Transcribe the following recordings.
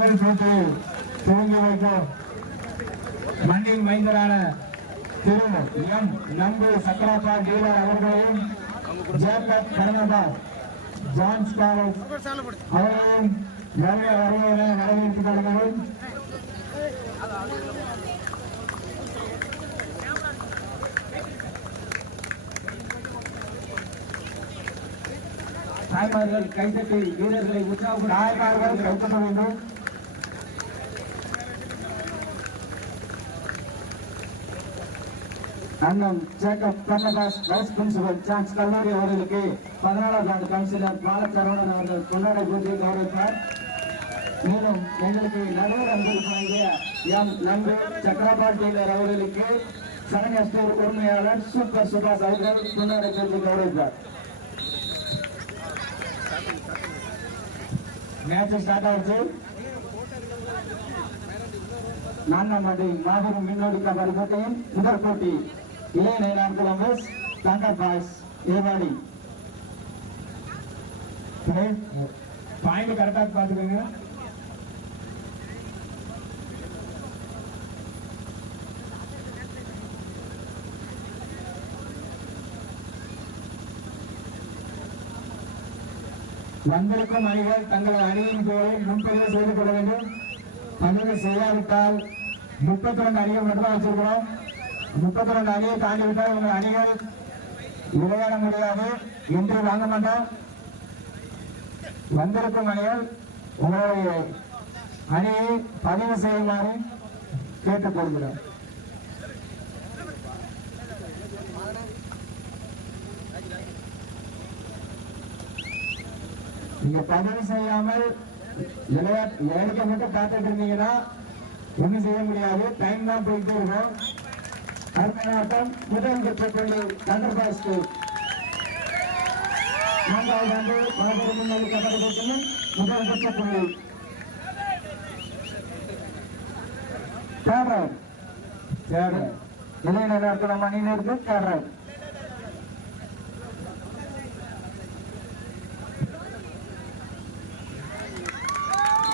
முதல் போட்டியை துவங்கி வைக்கும். மண்ணின் மைந்தரான திரு எம் நம்பு சக்கரப்பா டீலர் அவர்களையும் ஜேக்கப் கர்ணதாஸ் ஜான் ஸ்காரஸ் அவர்களையும் வருகை வருவதை வரவேற்றுக் கொள்கிறோம். தாய்மார்கள் கைதட்டி வீரர்களை உற்சாகப்படுத்த தாய்மார்கள் கைப்பற்ற வேண்டும். அண்ணன் ஜேக்கப் கண்ணதாஸ் வைஸ் பிரின்சிபல் சான்ஸ் கல்லூரி அவர்களுக்கு பதினாலாம் ஆண்டு கவுன்சிலர் பாலச்சரவணன் அவர்கள் கொண்டாட பூஜை கௌரவித்தார். மேலும் எங்களுக்கு நடுவர் அன்பளிப்பு எம் நம்பு சக்கரபால் டெய்லர் அவர்களுக்கு சரண்யா ஸ்டோர் உரிமையாளர் சூப்பர் சுபாஷ் அவர்கள் கொண்டாட பூஜை கௌரவித்தார். மேட்ச் ஸ்டார்ட் ஆயிடுச்சு. நான்காம் ஆண்டு மாபெரும் மின்னோடி கபடி போட்டியின் முதற் போட்டி. இளைய Nayanar Columbus thunder boys Ervadi point கரெக்டாக பார்த்துக்கோங்க. வந்திருக்கும் அணிகள் தங்கள் அணியின் கோரை முன்பதிவு செய்து கொள்ள வேண்டும். பதிவு செய்யாவிட்டால் முப்பத்தி ரெண்டு அணிகள் மட்டும்தான் வச்சிருக்கிறோம். முப்பத்தி ரெண்டு அணியை தாண்டி விட்டால் உங்கள் அணிகள் விளையாட முடியாது. இன்று வாங்க மாட்டோம் வந்திருக்கும் அணிகள் உங்களுடைய அணியை பதிவு செய்யுமாறு கேட்டுக்கொள்கிறோம் நீங்க பதிவு செய்யாமல் விளையாட்டு வேடிக்கை மட்டும் காத்துட்டு இருந்தீங்கன்னா ஒண்ணும் செய்ய முடியாது. டைம் தான் போயிட்டே இருக்கும். அருமையாட்டம் முதல் பெற்றுக்கொண்டு தண்டர் மூன்றாவது ஆண்டு மாபெரும் முன்னணி கபடி முதல் பெற்ற புள்ளி. தேர்ட் தேர்ட் இளைஞர் இருக்கிற மணியினருக்கு தேர்ட்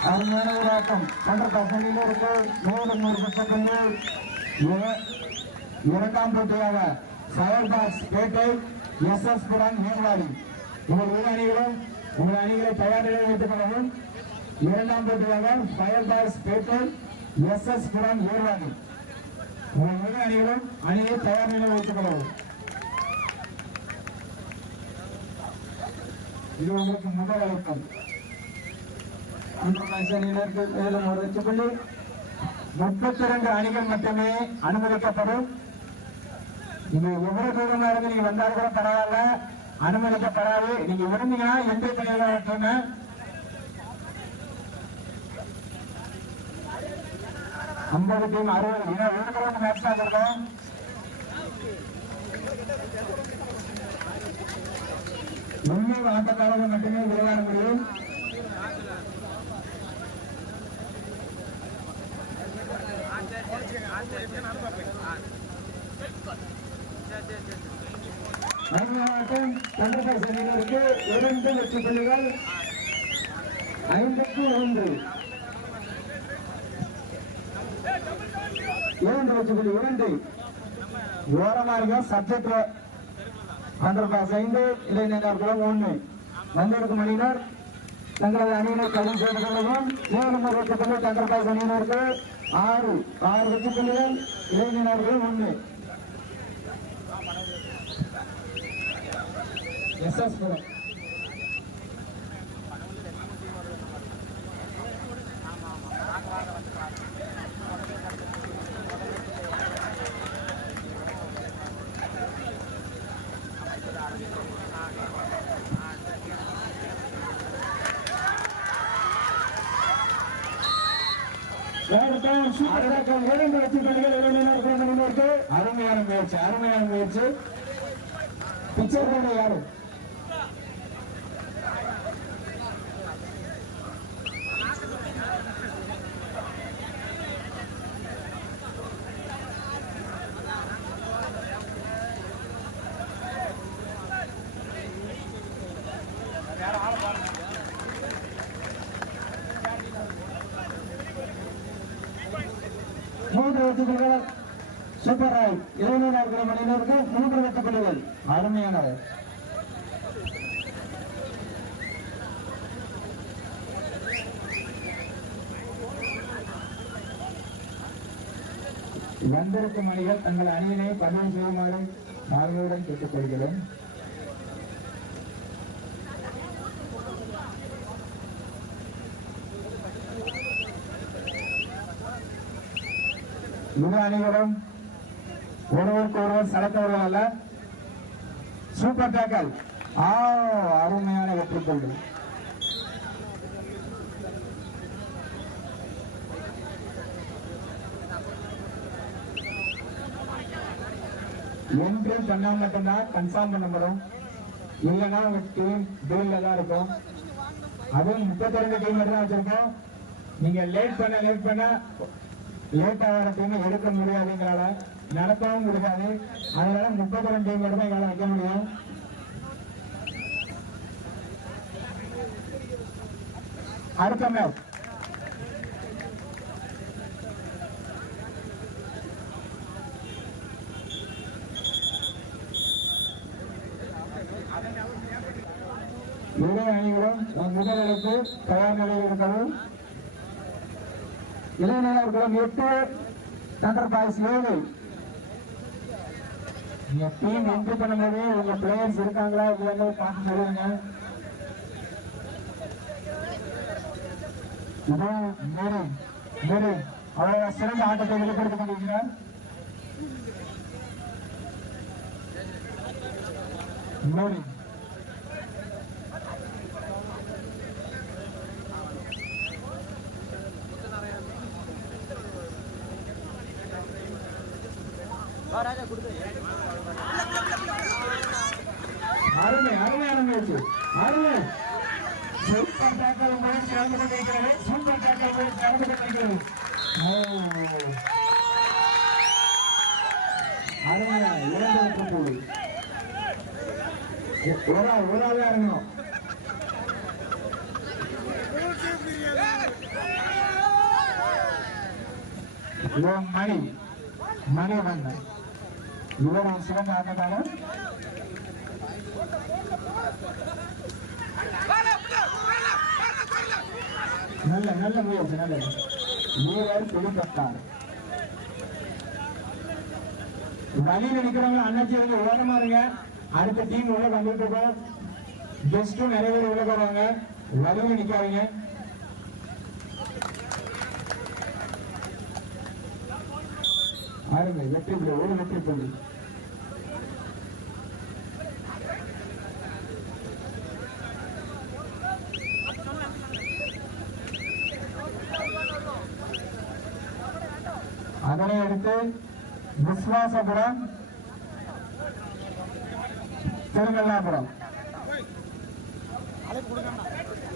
அருமையான ஒரு ஆட்டம் கண்ட பசங்களில் இருக்கு. மேலும் ஒரு பக்கத்துக்கு இரண்டாம் போட்டியாக fire Pettai S S Puran Melvadi. உங்கள் இரு அணிகளும் உங்கள் அணிகளை தயார் நிலையில் வைத்துக் கொள்ளவும். இரண்டாம் போட்டியாக fire Pettai S S Puran Ervadi உங்கள் இரு அணிகளும் அணியை தயார் நிலையில் வைத்துக் கொள்ளவும். இது உங்களுக்கு முதல் அழுத்தம் மேலும் ஒரு புள்ளி. முப்பத்தி இரண்டு அணிகள் மட்டுமே அனுமதிக்கப்படும். இது எவ்வளவு தூரமா இருந்து நீங்க வந்தாலும் கூட பரவாயில்ல. அனுமதிக்கப்படாது. நீங்க எந்த என்ட்ரி பண்ணிடுறாங்க ஐம்பது டீம் அறுபது ஏன்னா ஒரு கிலோமீட்டர் மேட்ச் தான் இருக்கோம் முன்னூறு ஆட்டக்காரர்கள் மட்டுமே விளையாட முடியும். மாவட்டம் சந்திரபாய் அணியினருக்கு இரண்டு வெற்றி புள்ளிகள் ஐந்துக்கு ஒன்று. இரண்டு வெற்றி இரண்டு. ஓரமாக சப்ஜெக்ட்ல சந்திரபாஸ் ஐந்து இளைஞர் ஒன்று. வந்திருக்கும் அணியினர் தங்களது அணியினர் கடன் செய்து கொள்ளவும். மேலும் ஒரு அணியினருக்கு ஆறு ஆறு வெற்றி புள்ளிகள் ஒன்று. எஸ்எஸ் புரம் அருமையான முயற்சி அருமையான முயற்சி. பிச்சர் பண்ண யாரும் வெற்றிகள் சூப்பர் ராய் இருபது இளைஞர் இருக்கிற மணியினருக்கு மூன்று வெற்றி புள்ளிகள். அருமையானது. வந்திருக்கும் அணிகள் தங்கள் அணியினை பதிவு செய்யுமாறு தாழ்மையுடன் கேட்டுக்கொள்கிறேன். இது அனைவரும் ஒருவருக்கு ஒருவர் சலத்தவர்கள் அல்ல. சூப்பர் டேக்கல் ஆ அருமையான வெற்றி கொண்டு என்ட்ரி பண்ணா மட்டும்தான் கன்ஃபார்ம் பண்ண முடியும். இல்லைன்னா உங்க டீம் டீல்ல தான் இருக்கும். அதுவும் முப்பத்தி ரெண்டு டீம் மட்டும் தான் வச்சிருக்கோம். நீங்க லேட் பண்ண லேட் பண்ண லேட்டாக ஆகிற டீம் எடுக்க முடியாதுங்கிறால நடத்தவும் முடியாது. அதனால முப்பத்தி ரெண்டு டீம் மட்டும் எங்களால் வைக்க முடியும். அடுத்த மேட்ச் இரு அணிகளும் முதல் தயார் நிலையில் இருக்கவும் இளைஞர் குளம் எட்டு தண்டர் பாய்ஸ் ஏழு. நீங்க டீம் என்ட்ரி பண்ணும்போது உங்க பிளேயர்ஸ் இருக்காங்களா இல்லைன்னு பார்த்து சொல்லுங்க. இதோ சிறந்த ஆட்டத்தை வெளிப்படுத்திக் கொண்டிருக்கிறார். மேரி அருமை அருமையான முயற்சி அருமை சூப்பர் டேக்கல் முயற்சி நடந்து கொண்டிருக்கிறது. சூப்பர் டேக்கல் முயற்சி நடந்து கொண்டிருக்கிறது இறங்கணும். இவன் மணி மணி இவர் சிறந்த ஆட்டக்காரர்? நல்ல நல்ல முயற்சி நல்ல வீரர் பிடிப்பட்டார் வழி நினைக்கிறவங்க அண்ணாச்சி வந்து ஓரமா இருங்க. அடுத்த டீம் உள்ள வந்துட்டு இருக்கோம் கெஸ்டும் நிறைய பேர் உள்ள போறாங்க. வழியில் நிக்காதீங்க. ஆருங்க வெற்றி புள்ளி ஒரு வெற்றி புள்ளி அதனை அடுத்து விஸ்வாசபுரம் திருநெல்லாபுரம்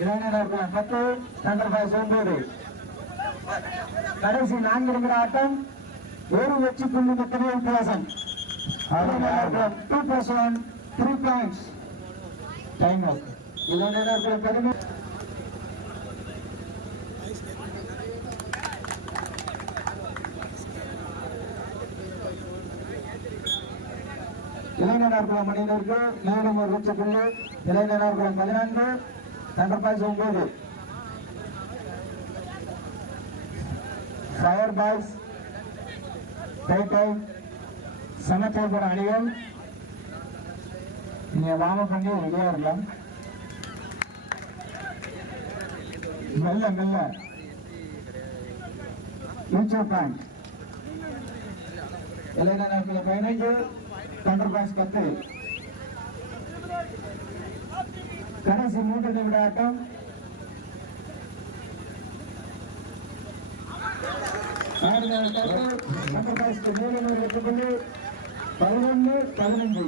இளைஞர்கள் பத்து தண்டர்பாய் ஒன்பது கடைசி நான்கு நிமிட ஆட்டம் ஒரு வெற்றி புள்ளி மட்டுமே வித்தியாசம். Two plus one three points time இளைஞர்கள் பதினொன்று இளைஞர்கள் மணியினருக்கு மேலும் ஒரு வெற்றி புள்ளி இளைஞர்கள் பதினான்கு தண்டர்பாய்ஸ் ஒன்பது. ஃபயர் பாய்ஸ் பேட்டை சமத்துவப்பட அணிகள். நீங்க வாம பண்ணி ரெடியா இருக்கலாம். மெல்ல மெல்ல. ஃபியூச்சர் பாயிண்ட் இளைஞர்கள் பதினைஞ்சு தண்டர் பாய்ஸ் பத்து கடைசி மூன்று நிமிட ஆட்டம் பதினொன்று பதினஞ்சு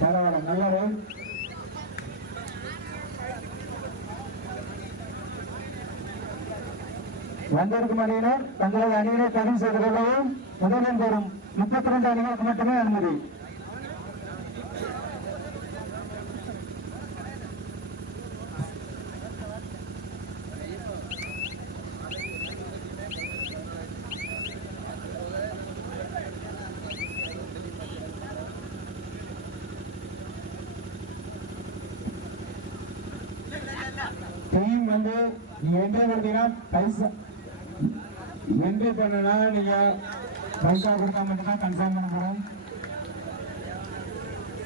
பரவாயில்ல நல்லது வந்திருக்கும் அணியினர் தங்களது அணியினை பதிவு செய்து கொள்ளவும் முதலில் பெறும் முப்பத்தி ரெண்டு அணிகளுக்கு மட்டுமே அனுமதி. டீம் வந்து என்ட்ரி கொடுத்தீங்கன்னா பைசா என்ட்ரி பண்ணனா நீங்க பைசா கொடுத்தா மட்டும்தான் கன்ஃபார்ம் பண்ண போறோம்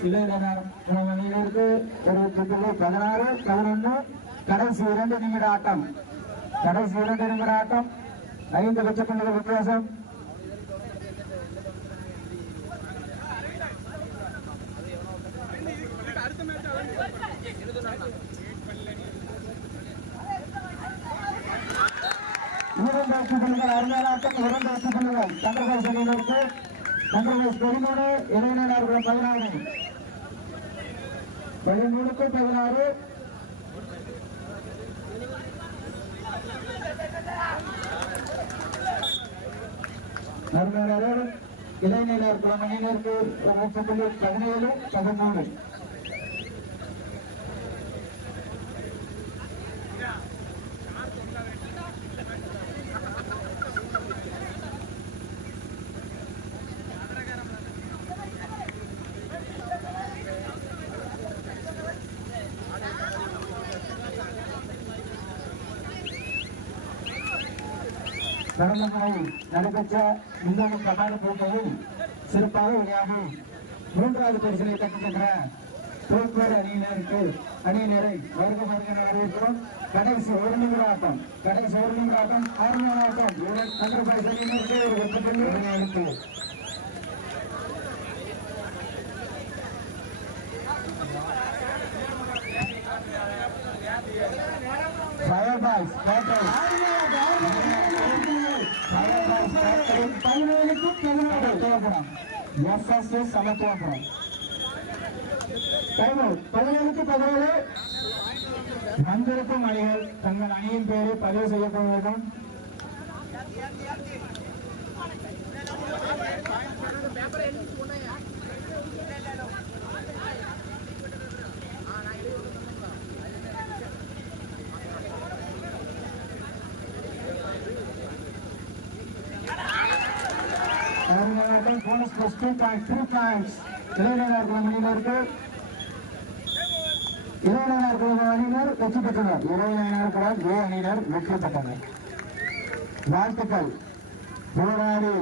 இல்லை இருக்கு ஒரு பதினாறு பதினொன்று கடைசி இரண்டு நிமிட ஆட்டம் கடைசி இரண்டு நிமிட ஆட்டம் ஐந்து லட்சக்கணக்கில் வித்தியாசம் இரண்டாம் சுற்றுகள் அருமையான ஆட்டம் இரண்டாம் சுற்றுகள் சந்திரகாஸ் அணியினருக்கு சந்திரகாஸ் பதிமூணு இளைஞர்கள் பதினாறு பதிமூணுக்கு பதினாறு இளைஞர் குழந்தையினருக்கு பதினேழு பதிமூணு கடந்த முறை நடைபெற்ற முன்னணி பிரதான போட்டியில் சிறப்பாக விளையாடி மூன்றாவது பரிசினை தட்டுகின்ற போக்குவரத்து அணியினருக்கு அணியினரை வருக வருக வரவேற்கிறோம் கடைசி ஒரு நிமிட ஆட்டம் கடைசி ஒரு நிமிட ஆட்டம் ஆறு நிமிட ஆட்டம். சந்திர பரிசு அணியினருக்கு ஒரு வெற்றி புள்ளி விளையாடுக்கு ஃபயர் பாய்ஸ் பேட்டை பதினேழுக்கு பதினேழு தேவைப்படும் எஸ்எஸ்ஏ சமத்துவபுரம். பதினேழுக்கு பதினேழு வந்திருக்கும் அணிகள். தங்கள் அணியின் பெயரை பதிவு செய்யப்பட வேண்டும் அருமையாட்டம் bonus plus two point three points இளைஞர் குழு அணியினருக்கு. இளைஞர் குழு அணியினர் வெற்றி பெற்றனர். இளைஞர் குழு ஏ அணியினர் வெற்றி பெற்றனர். வாழ்த்துக்கள். போராடி